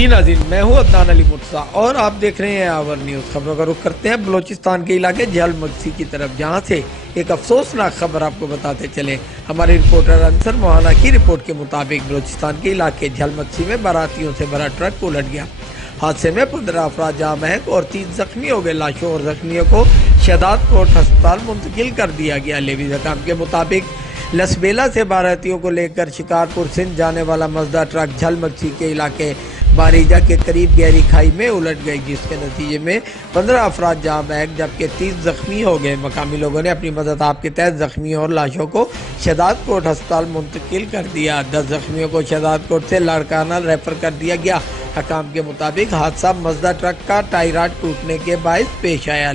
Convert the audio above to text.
جی ناظرین، میں ہوں عدنان علی مرتضیٰ اور آپ دیکھ رہے ہیں آور نیوز۔ خبروں کا رخ کرتے ہیں بلوچستان کے علاقے جھیل مگسی کی طرف، جہاں سے ایک افسوسناک خبر آپ کو بتاتے چلے۔ ہمارے رپورٹر انصر موہانہ کی رپورٹ کے مطابق بلوچستان کے علاقے جھیل مگسی میں باراتیوں سے بھرا ٹرک الٹ گیا۔ حادثے میں 15 افراد جاں بحق اور 30 زخمی ہو گئے۔ لاشوں اور زخمیوں کو شہداد کوٹ ہسپتال منتقل کر دیا گیا۔ لیوی حکام کے مطابق لسبیلا سے باراتیوں کو لے کر شکارپور سندھ جانے والا مزدہ ٹرک جھیل مگسی کے علاقے باریجا کے قریب گہری کھائی میں الٹ گئی، جس کے نتیجے میں 15 افراد جاں بحق جبکہ 30 زخمی ہو گئے۔ مقامی لوگوں نے اپنی مدد آپ کے تحت زخمیوں اور لاشوں کو شہداد کوٹ ہسپتال منتقل کر دیا۔ 10 زخمیوں کو شہداد کوٹ سے لاڑکانہ ریفر کر دیا گیا۔ حکام کے مطابق حادثہ مزدہ ٹرک کا ٹائر راڈ ٹوٹنے کے باعث پیش آیا۔